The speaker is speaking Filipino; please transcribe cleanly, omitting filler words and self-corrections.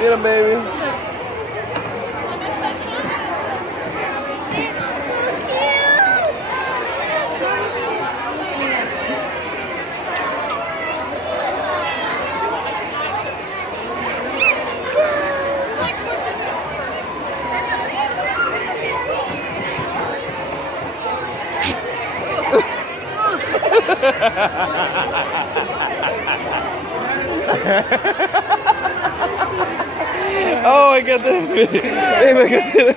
Get him, baby. Oh, I got that. Babe, I got that.